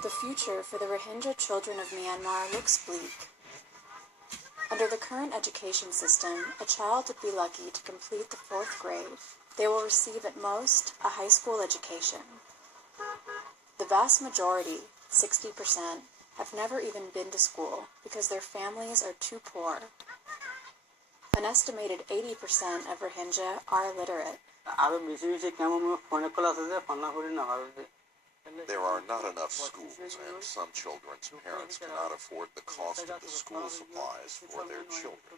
The future for the Rohingya children of Myanmar looks bleak. Under the current education system, a child would be lucky to complete the 4th grade. They will receive at most a high school education. The vast majority, 60%, have never even been to school because their families are too poor. An estimated 80% of Rohingya are illiterate. There are not enough schools, and some children's parents cannot afford the cost of the school supplies for their children.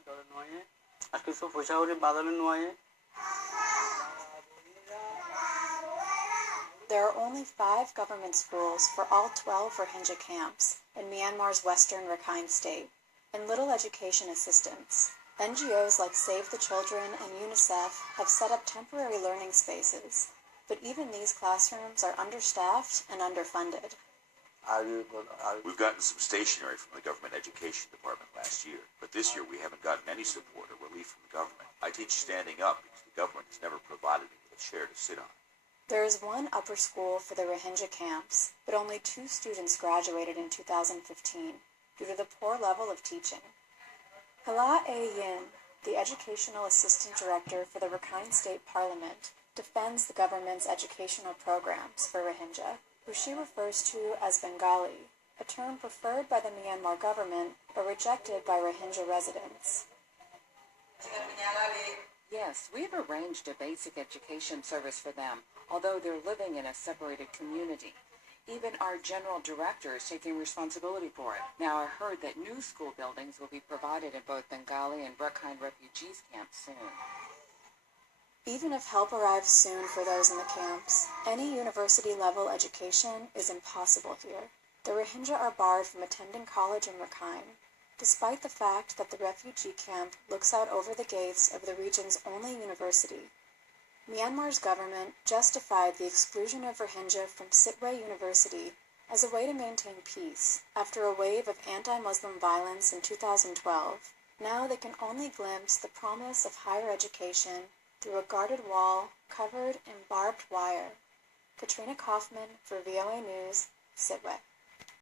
There are only 5 government schools for all 12 Rohingya camps in Myanmar's western Rakhine state, and little education assistance. NGOs like Save the Children and UNICEF have set up temporary learning spaces, but even these classrooms are understaffed and underfunded. We've gotten some stationery from the government education department last year, but this year we haven't gotten any support or relief from the government. I teach standing up because the government has never provided me with a chair to sit on. There is one upper school for the Rohingya camps, but only 2 students graduated in 2015 due to the poor level of teaching. Hala A. Yin, the educational assistant director for the Rakhine State Parliament, defends the government's educational programs for Rohingya, who she refers to as Bengali, a term preferred by the Myanmar government but rejected by Rohingya residents. Yes, we've arranged a basic education service for them, although they're living in a separated community. Even our general director is taking responsibility for it. Now, I heard that new school buildings will be provided in both Bengali and Rakhine refugees camps soon. Even if help arrives soon for those in the camps, any university-level education is impossible here. The Rohingya are barred from attending college in Rakhine, despite the fact that the refugee camp looks out over the gates of the region's only university. Myanmar's government justified the exclusion of Rohingya from Sitwe University as a way to maintain peace after a wave of anti-Muslim violence in 2012. Now they can only glimpse the promise of higher education through a guarded wall covered in barbed wire. Katrina Kaufman for VOA News, Sitwe.